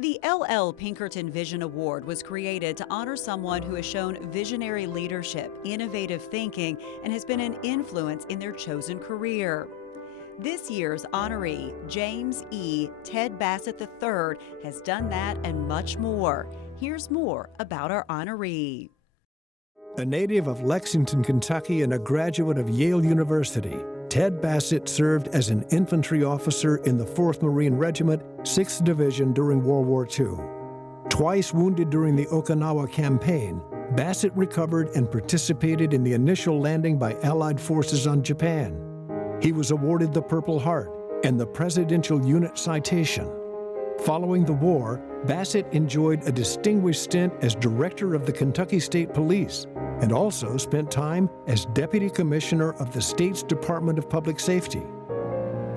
The L.L. Pinkerton Vision Award was created to honor someone who has shown visionary leadership, innovative thinking, and has been an influence in their chosen career. This year's honoree, James E. Ted Bassett III, has done that and much more. Here's more about our honoree. A native of Lexington, Kentucky, and a graduate of Yale University, Ted Bassett served as an infantry officer in the 4th Marine Regiment, 6th Division during World War II. Twice wounded during the Okinawa campaign, Bassett recovered and participated in the initial landing by Allied forces on Japan. He was awarded the Purple Heart and the Presidential Unit Citation. Following the war, Bassett enjoyed a distinguished stint as director of the Kentucky State Police and also spent time as Deputy Commissioner of the state's Department of Public Safety.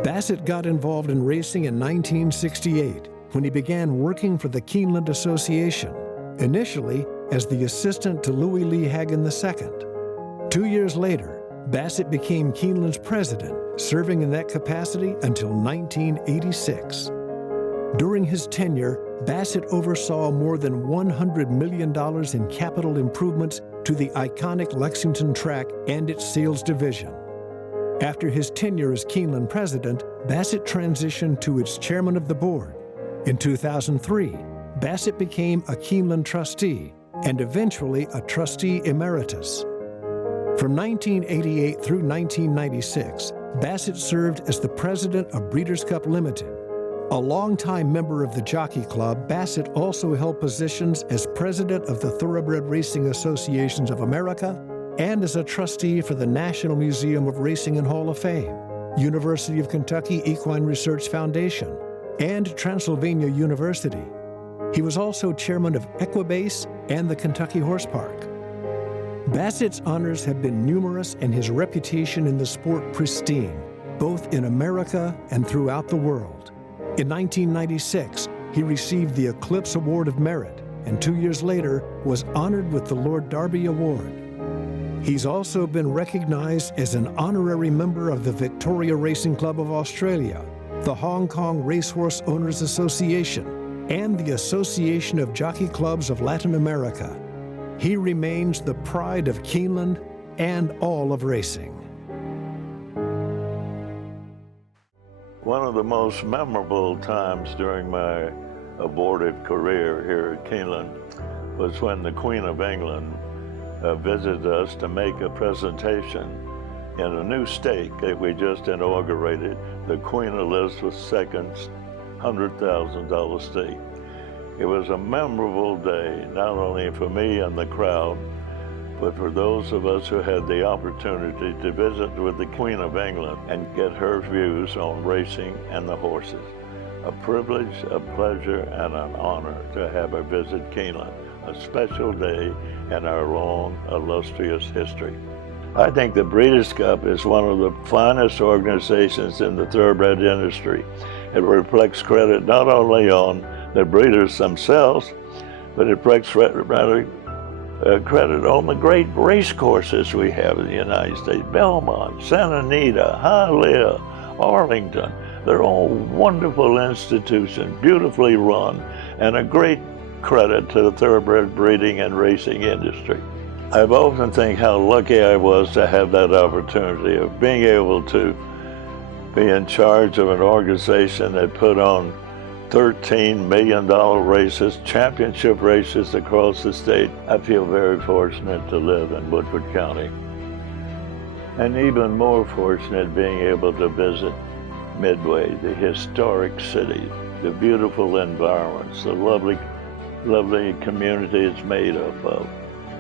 Bassett got involved in racing in 1968 when he began working for the Keeneland Association, initially as the assistant to Louis Lee Hagen II. 2 years later, Bassett became Keeneland's president, serving in that capacity until 1986. During his tenure, Bassett oversaw more than $100 million in capital improvements to the iconic Lexington track and its sales division. After his tenure as Keeneland president, Bassett transitioned to its chairman of the board. In 2003, Bassett became a Keeneland trustee and eventually a trustee emeritus. From 1988 through 1996, Bassett served as the president of Breeders' Cup Limited. A longtime member of the Jockey Club, Bassett also held positions as president of the Thoroughbred Racing Associations of America and as a trustee for the National Museum of Racing and Hall of Fame, University of Kentucky Equine Research Foundation, and Transylvania University. He was also chairman of Equibase and the Kentucky Horse Park. Bassett's honors have been numerous and his reputation in the sport pristine, both in America and throughout the world. In 1996, he received the Eclipse Award of Merit, and 2 years later was honored with the Lord Derby Award. He's also been recognized as an honorary member of the Victoria Racing Club of Australia, the Hong Kong Racehorse Owners Association, and the Association of Jockey Clubs of Latin America. He remains the pride of Keeneland and all of racing. One of the most memorable times during my abortive career here at Keeneland was when the Queen of England visited us to make a presentation in a new state that we just inaugurated, the Queen Elizabeth II's $100,000 state. It was a memorable day, not only for me and the crowd, but for those of us who had the opportunity to visit with the Queen of England and get her views on racing and the horses. A privilege, a pleasure, and an honor to have her visit Keeneland, a special day in our long, illustrious history. I think the Breeders' Cup is one of the finest organizations in the thoroughbred industry. It reflects credit not only on the breeders themselves, but it reflects credit on the great race courses we have in the United States. Belmont, Santa Anita, Hialeah, Arlington. They're all wonderful institutions, beautifully run, and a great credit to the thoroughbred breeding and racing industry. I've often think how lucky I was to have that opportunity of being able to be in charge of an organization that put on $13 million races, championship races across the state. I feel very fortunate to live in Woodford County. And even more fortunate being able to visit Midway, the historic city, the beautiful environments, the lovely community it's made up of.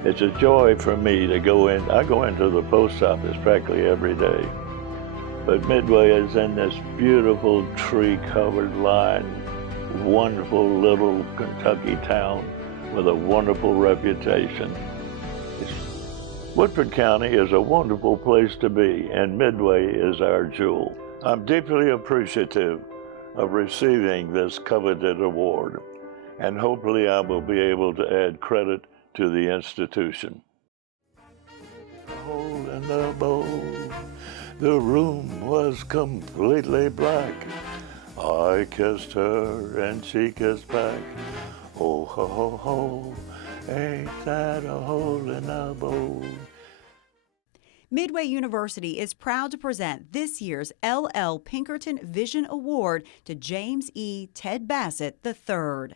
It's a joy for me to go in. I go into the post office practically every day. But Midway is in this beautiful tree-covered line, wonderful little Kentucky town with a wonderful reputation. Woodford County is a wonderful place to be, and Midway is our jewel. I'm deeply appreciative of receiving this coveted award, and hopefully I will be able to add credit to the institution. Hole in the bowl, the room was completely black. I kissed her and she kissed back. Oh, ho, ho, ho, ain't that a hole in the boat? Midway University is proud to present this year's LL Pinkerton Vision Award to James E. Ted Bassett III.